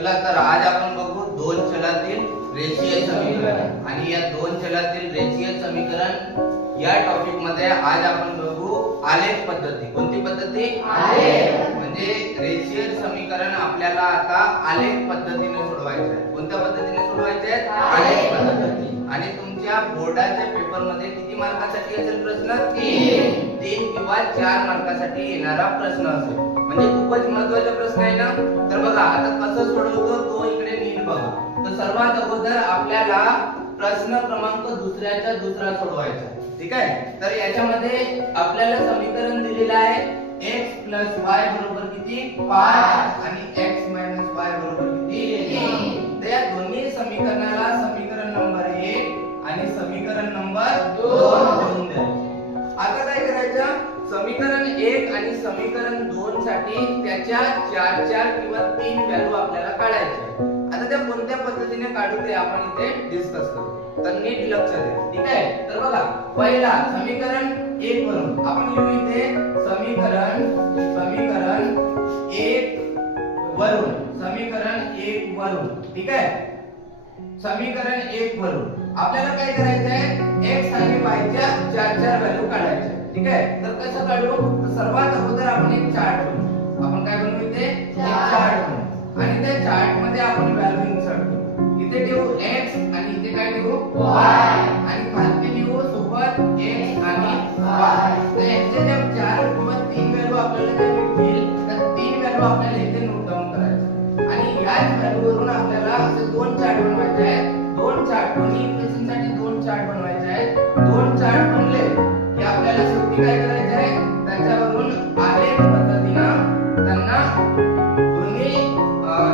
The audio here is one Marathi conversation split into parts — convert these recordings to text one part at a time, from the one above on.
चला तर आज आपण बघू दोन चलातील रेषीय समीकरण आणि या दोन चलातील रेषीय समीकरण या टॉपिक मध्ये आज आपण बघू आलेख पद्धती. कोणती पद्धती? आलेख. म्हणजे रेषीय समीकरण आपल्याला आता आलेख पद्धतीने सोडवायचे आहे. कोणत्या पद्धतीने सोडवायचे आहे? आलेख पद्धती. आणि तुमच्या बोर्डाच्या पेपर मध्ये किती मार्कासाठी असेल प्रश्न? 3 किंवा 4 मार्कासाठी येणारा प्रश्न असेल. म्हणजे खूपच महत्त्वाचा प्रश्न आहे ना. तर बघा आता कसं सोडवतो तो इकडे नीट बघा. तर सर्वात अगोदर आपल्याला प्रश्न क्रमांक दुसऱ्याचा दुसरा सोडवायचा आहे. ठीक आहे. तर याच्यामध्ये आपल्याला समीकरण दिलेलं आहे x + y बरोबर किती? 5 आणि x - y बरोबर किती? 3. तर या दोन्ही समीकरणाला समीकरण नंबर 1 आणि समीकरण नंबर 2 देऊन द्यायचे. आता काय करायचं? समीकरण 1 आणि समीकरण 2 साठी त्याच्या 4 किंवा 3 व्हॅल्यू आपल्याला काढायच्या आहेत. आता त्या कोणत्या पद्धतीने काढू ते आपण इथे डिस्कस करू. तर नीट लक्ष द्या. ठीक आहे. तर बघा पहिला समीकरण 1 वरून आपण लिहू इथे समीकरण 1 वरून. ठीक आहे. समीकरण 1 वरून आपल्याला काय करायचं आहे? x आणि y च्या 4 व्हॅल्यू काढायच्या. ठीक आहे. तर कसं काढू? तर सर्वात अगोदर आपण एक चार्ट बनवू. आपण काय बनवू इथे? एक चार्ट बनवू. आणि त्या चार्ट मध्ये आपण व्हॅल्यू इन्सर्ट करू. इथे ठेवू x आणि इथे काय ठेवू? y. आणि खाली लिहू सोबत x आणि y. तर याचे जे 4 किंवा 3 व्हॅल्यू आपल्याला जे मिळतील तर 3 व्हॅल्यू आपल्याला इथे नोट डाऊन करायचे. आणि याच व्हॅल्यू वरून आपल्याला असे दोन चार्ट बनवायचे आहेत. दोन चार्ट दोन्ही इक्वेशन साठी दोन चार्ट बनवायचे आहेत. दोन चार्ट बनले की आपल्याला शेवटी काय करायचे आहे? त्याच्यावरून आलेख पद्धतीने त्यांना दोन्ही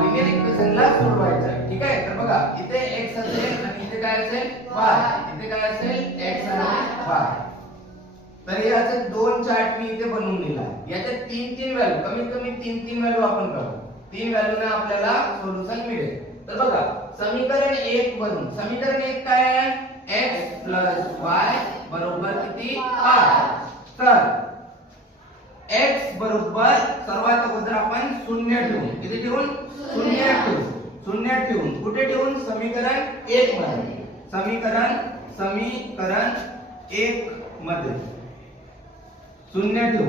लिनिअर इक्वेशनला सोडवायचं आहे. ठीक आहे. तर बघा इथे x असेल आणि इथे काय असेल? y. इथे काय असेल? x आणि y. तर याचे दोन चार्ट मी इथे बनवून दिला. याचे 3 व्हॅल्यू कमीत कमी 3 व्हॅल्यू आपण काढू. 3 व्हॅल्यूने आपल्याला सोल्युशन मिळेल. तर बघा समीकरण 1 वरून समीकरण 1 काय आहे? x + y बरोबर किती? 5. तर x बरोबर सर्वात अगोदर आपण 0 ठेवू. किती ठेवून? 0 ठेवू. 0 ठेवून कुठे ठेवून? समीकरण 1 मध्ये. समीकरण 1 मध्ये 0 ठेवू.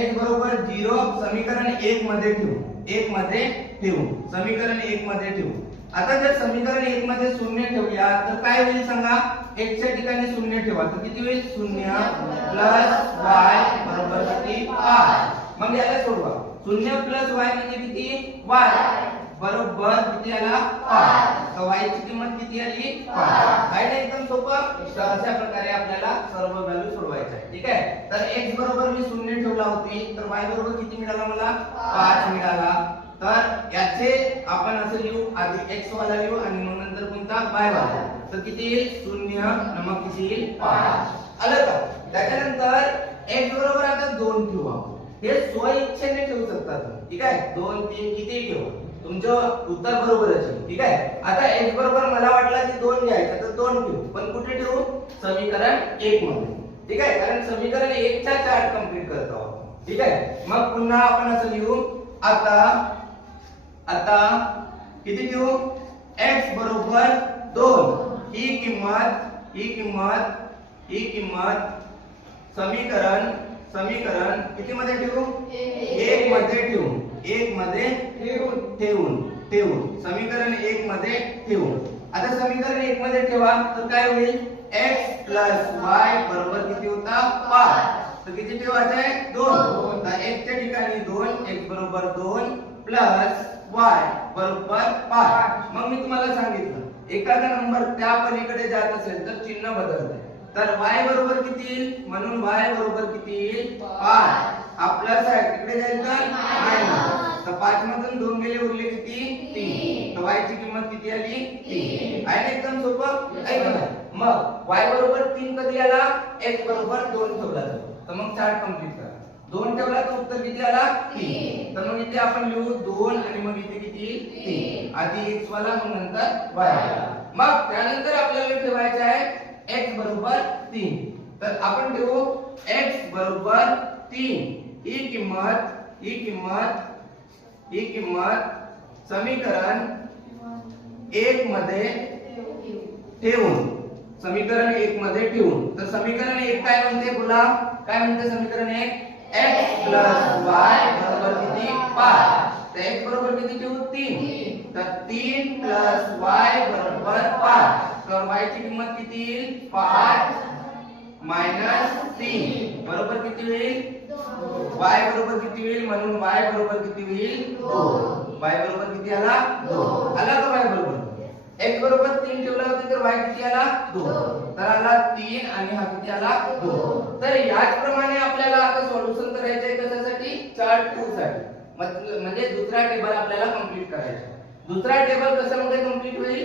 x बरोबर 0 समीकरण 1 मध्ये ठेवू. 1 मध्ये ठेवू. समीकरण 1 मध्ये ठेवू. आता जर समीकरण 1 मध्ये 0 ठेवूया तर काय होईल सांगा? x च्या ठिकाणी 0 ठेवा तर किती होईल? 0 + y बरोबर किती? 5. मग याला सोडवा. 0 + y म्हणजे किती? y बरोबर किती आला? 5. तर y ची किंमत किती आली? 5. आहे ना एकदम सोपं. तर अशा प्रकारे आपल्याला सर्व व्हॅल्यू सोडवायच्या आहेत. ठीक आहे. तर x बरोबर मी 0 ठेवला होती तर y बरोबर किती मिळाला मला? 5 मिळाला. तर याचे आपण असं लिहू आधी x वाला लिहू आणि मग नंतर कोणता? y वाला. तर किती येईल? 0 मग किती येईल? 5. आलं का? त्याच्यानंतर x बरोबर आता 2 ठेवू आपण. हे स्वइच्छेने ठेवू शकता तुम्ही. ठीक आहे. 2 3 किती ठेवू. तुमचं उत्तर बरोबरच आहे. ठीक आहे. आता x बरोबर मला वाटलं की 2 घ्यायचं तर 2 ठेवू. पण कुठे ठेवू? समीकरण 1 मध्ये. ठीक आहे. कारण समीकरण 1 चा चार्ट कंप्लीट करत आहोत. ठीक आहे. मग पुन्हा आपण असं लिहू आता किती ठेवू? x बरोबर 2 ही किंमत समीकरण किती मध्ये ठेवू? 1 मध्ये ठेवू. 1 मध्ये ठेवून समीकरण 1 मध्ये ठेवू. आता समीकरण 1 मध्ये ठेवा तर काय होईल? x + y बरोबर किती होता? 5. तर किती ठेवायचं आहे? 2. तर x च्या ठिकाणी 2 x बरोबर 2 + y बरोबर 5. मग मी तुम्हाला सांगितलं एखादा नंबर त्या पलीकडे जात असेल तर चिन्ह बदलते. तर y बरोबर किती येईल? म्हणून y बरोबर किती येईल? 5. हा प्लस आहे तिकडे जाईल तर मायनस. तर 5 मधून 2 गेले उरले किती? 3. तर y ची किंमत किती आली? 3. आहे ना एकदम सोपं? ऐका मग y बरोबर 3 कधी आला? x बरोबर 2 ठेवला जातो. तर मग चार्ट कंप्लीट करा. 2 ठेवला तर उत्तर किती आला? 3. तर मग इथे आपण लिहू 2 आणि मग इथे किती? 3. आधी x वाला मग नंतर y वाला. मग त्यानंतर आपल्याला ठेवायचं आहे x बरोबर 3. तर आपण ठेवू x बरोबर 3. ही किंमत समीकरण 1 मध्ये ठेवून, समीकरण 1 मध्ये ठेवून, तर समीकरण 1 काय म्हणते बोला, काय म्हणते समीकरण 1, x + y बरोबर किती 5, तर x बरोबर किती ठेवू 3, तर 3 + y बरोबर 5, तर y ची किंमत किती येईल 5 - 3 बरोबर किती होईल, y बरोबर किती होईल, म्हणून y बरोबर किती होईल 2, y बरोबर किती आला 2 आला का, y बरोबर x बरोबर 3 ठेवला होता तर y किती आला 2, तर आला 3 आणि हा किती आला 2. तर याच प्रमाणे आपल्याला आता सोल्युशन करायचे आहे कशासाठी, चार्ट 2 साठी, म्हणजे दुसरा टेबल आपल्याला कंप्लीट करायचा आहे. दुसरा टेबल कशामध्ये कंप्लीट होईल,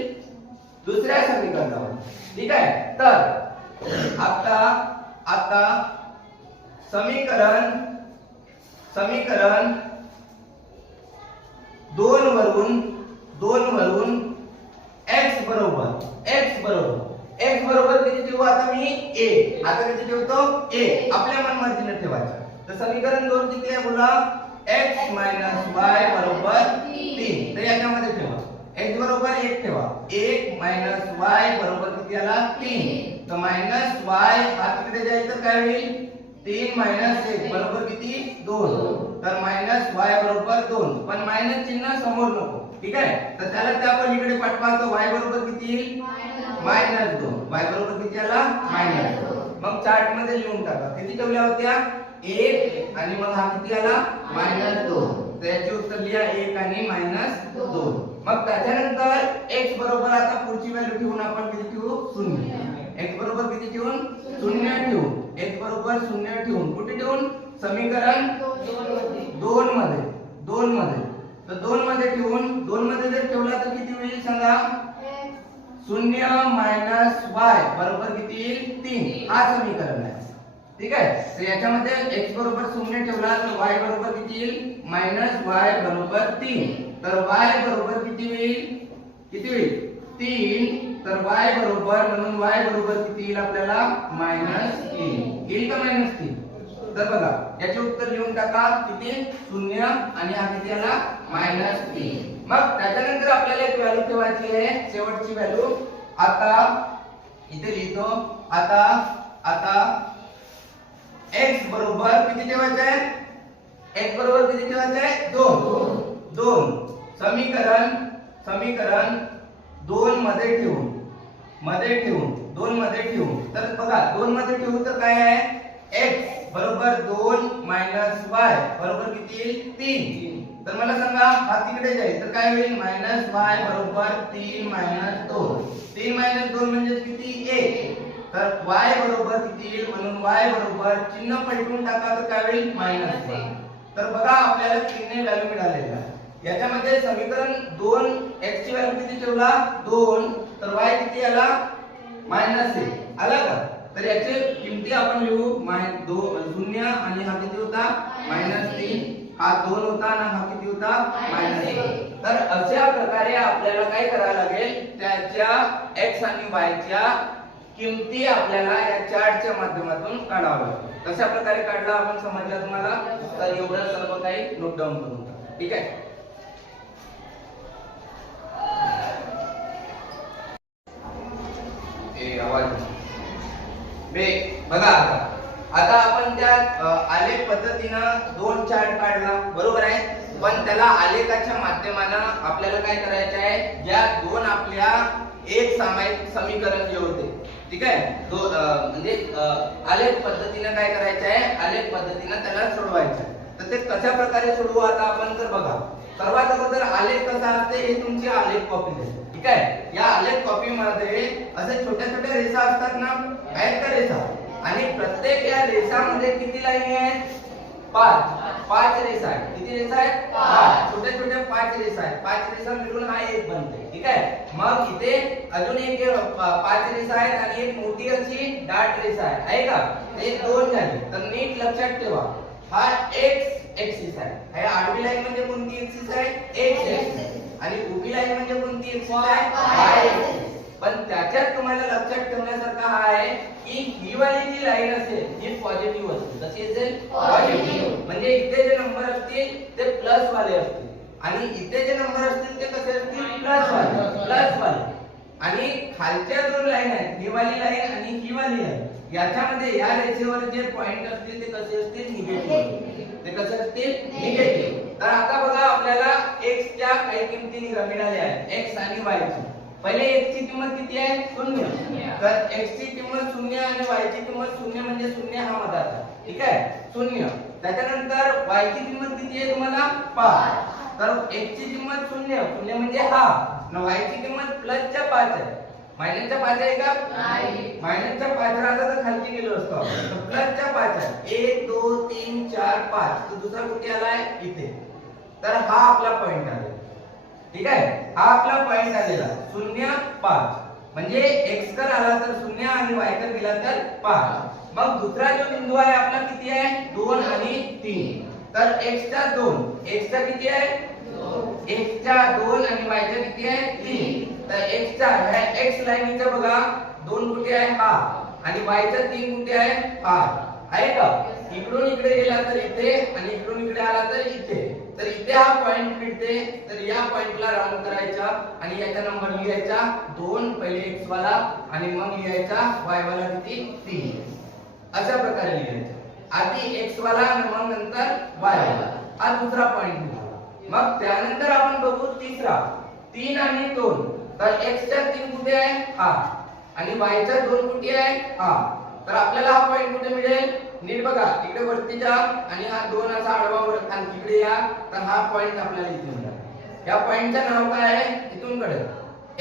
दुसऱ्या समीकरणावर. ठीक आहे, तर आता समीकरण 2 वरून x बरोबर किती ठेवू, आता मी a, आता किती ठेवतो a, आपल्या मनमर्जीने ठेवायचं. तर समीकरण 2 किती आहे बोला, x - y बरोबर 3, तर याच्यामध्ये ठेवा x बरोबर 1 ठेवा, 1 - y बरोबर किती आला 3, तर -y हा तिकडे जाईल तर काय होईल 3 - 1 बरोबर किती 2, तर -y बरोबर 2, पण मायनस चिन्ह समोर नको. ठीक आहे, तर त्याला त्या पलीकडे पाठवा, तर y बरोबर किती येईल -2, y बरोबर किती आला -2. मग चार्ट मध्ये लिहून टाका किती ठेवल्या होत्या 1 आणि मग हा किती आला -2, तर याचे उत्तर लिहा 1 आणि -2. मग त्याच्यानंतर x बरोबर आता पुढची व्हॅल्यू ठेवून आपण किती ठेवू 0, x बरोबर किती ठेवून 0 ठेवू, x बरोबर 0 ठेवून कुठे ठेवून, समीकरण 2 मध्ये, तर 2 मध्ये ठेवून, 2 मध्ये जर ठेवला तर किती होईल सांगा, 0 - y बरोबर किती येईल 3, हा समीकरण आहे. ठीक आहे, तर याच्यामध्ये x बरोबर 0 ठेवला तर y बरोबर किती येईल -y बरोबर 3, तर y बरोबर किती होईल 3, तर y बरोबर, म्हणून y बरोबर किती येईल आपल्याला -3 येईल का -3. तर बघा याचे उत्तर लिहून टाका किती 0 आणि हा किती आला -3. मग त्याच्यानंतर आपल्याला एक व्हॅल्यू ठेवायची आहे, शेवटची व्हॅल्यू. आता इथे लिहितो, आता x बरोबर किती ठेवायचं आहे, x बरोबर किती ठेवायचं आहे 2. समीकरण 2 मध्ये ठेवून, 2 मध्ये ठेवून, तर बघा 2 मध्ये ठेवू तर काय आहे, x बरोबर 2 - y बरोबर किती येईल 3, तर मला सांगा हा तिकडे जाईल तर काय होईल -y बरोबर 3 - 2, 3 - 2 म्हणजे किती 1, तर y बरोबर किती येईल, म्हणून y बरोबर चिन्ह पलटून टाका तर काय होईल -1. तर बघा आपल्याला 3 ने व्हॅल्यू मिळालेला आहे. याच्यामध्ये समीकरण 2 x ची व्हॅल्यू किती ठेवला 2, तर y किती आला -1 आला का, तर याचे किमती आपण लिहू 0 आणि हा किती होता -3, हा 2 होता आणि हा किती होता -1. तर अशा प्रकारे आपल्याला काय करायला लागेल, त्याच्या x आणि y च्या किमती आपल्याला या चार्टच्या माध्यमातून काढावं लागेल. कशा प्रकारे काढला आपण समजलं तुम्हाला, तर एवढं सर्व काही नोट डाऊन करून टाका. ठीक आहे, बघा आता आपण त्या आलेख पद्धतीनं 2 चार्ट काढला बरोबर आहे, पण त्याला आलेखाच्या माध्यमानं आपल्याला काय करायचं आहे, या 2 आपल्या एक सामायिक समीकरण जे होते, ठीक आहे, म्हणजे आलेख पद्धतीनं काय करायचं आहे, आलेख पद्धतीनं त्याला सोडवायचं आहे. तर ते कशा प्रकारे सोडवू आता आपण, तर बघा सर्वात अगोदर आलेख कसा असते हे तुमची आलेख कॉपी आहे. ठीक आहे, या आलेख कॉपी मध्ये असे छोट्या छोट्या रेषा असतात ना, आहेत का रेषा, आणि प्रत्येक या रेषामध्ये किती लाईनी आहेत 5 रेषा आहेत. किती रेषा आहेत 5, छोट्या छोट्या 5 रेषा आहेत. 5 रेषा मिळून हा एक बनते. ठीक आहे, मग इथे अजून एक 5 रेषा आहेत आणि एक मोठी अशी दाट रेषा आहे का, हे 2 झाले. तर नीट लक्षात ठेवा हा x एक्सिस आहे, हे आडवी लाईन म्हणजे कोणती एक्सिस आहे x एक्सिस, आणि उभी लाईन म्हणजे कोणती एक्सिस आहे y एक्सिस. पण त्याच्यात तुम्हाला लक्षात ठेवण्यासारखं हा आहे की ही वाली जी लाईन असेल ही पॉझिटिव्ह असते. कशी असेल पॉझिटिव्ह, म्हणजे इथे जे नंबर असतील ते प्लस वाले असतील. आणि इथे जे नंबर असतील ते कसे असतील प्लस वाले आणि खालच्या दोन लाईन आहेत, ही वाली लाईन आणि ही वाली लाईन, याच्यामध्ये या रेषेवर जे पॉइंट असतील ते कसे असतील निगेटिव्ह, ते कसे असतील निगेटिव्ह. तर आता बघा आपल्याला x च्या काही किमती मिळाल्या आहेत, x आणि y ची. पहिले x ची किंमत किती आहे 0, तर x ची किंमत 0 आणि y ची किंमत 0 म्हणजे 0 हा मधाचा, ठीक आहे 0. त्याच्यानंतर y ची किंमत किती आहे तुम्हाला 5, तर x ची किंमत 0 म्हणजे हा, आणि y ची किंमत प्लसच्या 5 आहे. मायनसच्या 5 आहे का नाही, मायनसच्या 5 राहता तर खाली गेलो असतो आपण, तर प्लसच्या 5 आहे. 1 2 3 4 5, तर दुसरा कुठे आलाय इथे, तर हा आपला पॉइंट आला, ठीक आहे. हा आपला पॉइंट आलेला 0 5, म्हणजे x कर आला तर 0 आणि y कर गेला तर 5. मग दुसरा जो बिंदू आहे आपला किती आहे 2 आणि 3, तर x चा 2, x चा किती आहे 2, x चा 2 आणि y चा किती आहे 3. तर x चा ह्या x लाईनीचा बघा 2 कुठे आहे हा, आणि y चा 3 कुठे आहे हा, आहे का. इकडून इकडे गेला तर इथे आणि इकडून इकडे आला तर इथे, तर इथे हा पॉइंट मिळते. तर या पॉइंटला राऊंड करायचा आणि याचा नंबर लिहायचा 2, पहिले x वाला आणि मग लिहायचा y वाला किती 3, अशा प्रकारे लिहायचा. आधी x वाला आणि मग नंतर y वाला, हा दुसरा पॉइंट मिळाला. मग त्यानंतर आपण बघू तिसरा 3 आणि 2, तर x चा 3 कुठे आहे हा, आणि y चा 2 कुठे आहे हा, तर आपल्याला हा पॉइंट कुठे मिळेल, नीट बघा इकडे वरती जा आणि हा 2 असा आडवा वर खाली इकडे या, तर हा पॉइंट आपल्याला इथे मिळाला. या पॉइंटचं नाव काय आहे इथून कडे,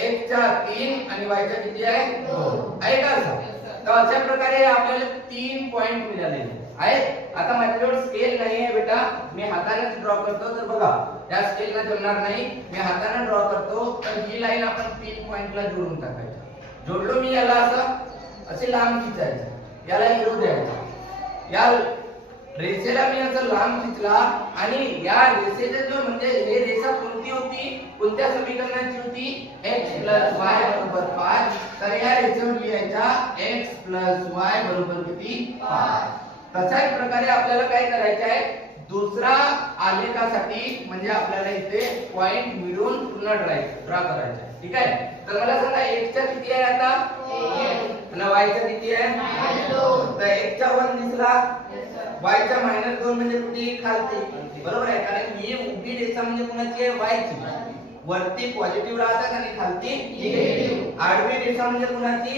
x चा 3 आणि y चा किती आहे 2, आहे का असं. तर अशा प्रकारे आपल्याला 3 पॉइंट मिळाले आहेत. आता माझ्याजवळ स्केल नाही आहे बेटा, मी हाताने ड्रॉ करतो, तर बघा या स्केलला जमणार नाही, मी हाताने ड्रॉ करतो. तर ही लाईन आपण 3 पॉइंटला जोडून टाकायची. जोडलो मी याला असं, असे लांब खिचायचं, याला एरो द्यायचा, या रेषेला मी असं लांब खिचला आणि या रेषेचा जो म्हणजे हे रेषा कोणती होती, कोणत्या समीकरणाची होती, x y बरोबर 5. तर या रेषेवर लिहायचा x y बरोबर किती 5. तशाच प्रकारे आपल्याला काय करायचे आहे, दुसरा आलेखासाठी म्हणजे आपल्याला इथे पॉइंट मिळून पुन्हा ड्रॉ करायचा आहे, ठीक आहे. तर मला सांगा x चा किती आहे आता 1 आणि y चा किती आहे -2, तर x चा 1 दिसला, y चा -2 म्हणजे कुठे खालती, बरोबर आहे, कारण ही उभी रेषा म्हणजे कुणाची आहे y ची, वरती पॉझिटिव्ह राहतात आणि खालती निगेटिव्ह. आडवी रेषा म्हणजे कुणाची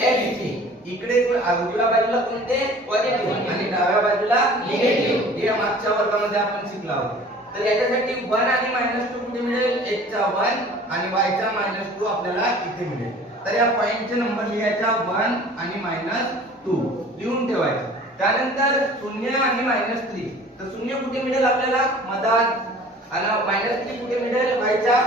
x ची, इकडे उजव्या बाजूला कोणते पॉझिटिव्ह आणि डाव्या बाजूला निगेटिव्ह, हे मागच्या वर्गामध्ये आपण शिकलो आहोत. तर याच्यासाठी 1 आणि -2 कुठे मिळेल, x चा 1 आणि y चा -2 आपल्याला इथे मिळेल. तर या पॉइंटचे नंबर लिहायचा 1 आणि -2 लिहून ठेवायचा. त्यानंतर 0 आणि -3, तर 0 कुठे मिळेल आपल्याला मधात आणि -3 कुठे मिळेल y च्या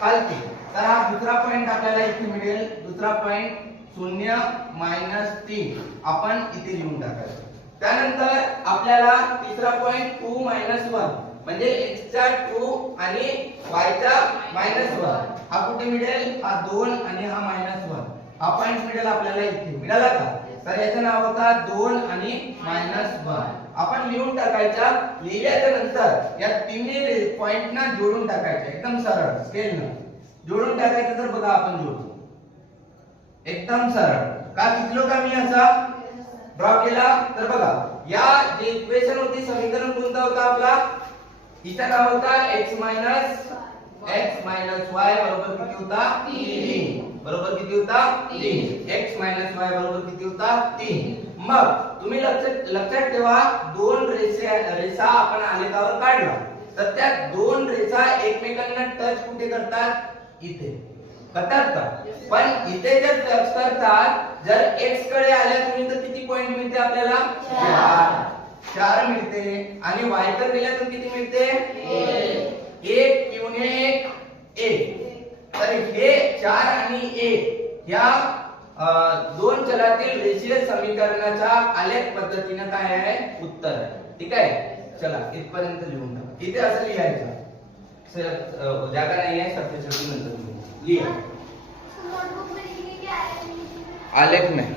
खालती. तर हा दुसरा पॉइंट आपल्याला इथे मिळेल, दुसरा पॉइंट 0 -3 आपण इथे लिहून टाकायचं. त्यानंतर आपल्याला तिसरा पॉइंट 2 -1 म्हणजे x चा 2 आणि y चा -1, हा कुठे मिळेल, हा 2 आणि हा -1, हा पॉइंट मिळेल आपल्याला इथे, मिळाला का. तर याचं नाव होता 2 आणि -1, आपण लिहून टाकायचा. लिहिल्याच्या नंतर या तिन्ही पॉइंटना जोडून टाकायचे, एकदम सरळ स्केलने जोडून टाकायचं. तर बघा आपण जोडतो एकदम सरळ, का शिकलो का मी असा ड्रॉ केला. तर बघा या जे इक्वेशन होती, समीकरण कोणता होता आपला, हिचा नाव होता x y बरोबर किती होता 3, बरोबर किती होता 3, x y बरोबर किती होता 3. मग तुम्ही लक्षात ठेवा, दोन रेषा आपण आलेखावर काढला, तर त्या दोन रेषा एकमेकांना टच कुठे करतात, इथे करतात का. पण इथे जर टच करतात, जर x कडे आल्या तुम्ही तर किती पॉइंट मिळते आपल्याला 4 मिळते, आणि y कडे गेल्या तर किती मिळते 1 किंवा 1. तर हे 4 आणि 1 या दोन चलातील रेषीय समीकरणाच्या आलेख पद्धतीने काय आहे उत्तर आहे, ठीक आहे. चला इथपर्यंत लिहून टाका. इथे असं लिहायचं, जागा नाही आहे सबस्टिट्यूशन नंतर लिहा, आलेख नाही.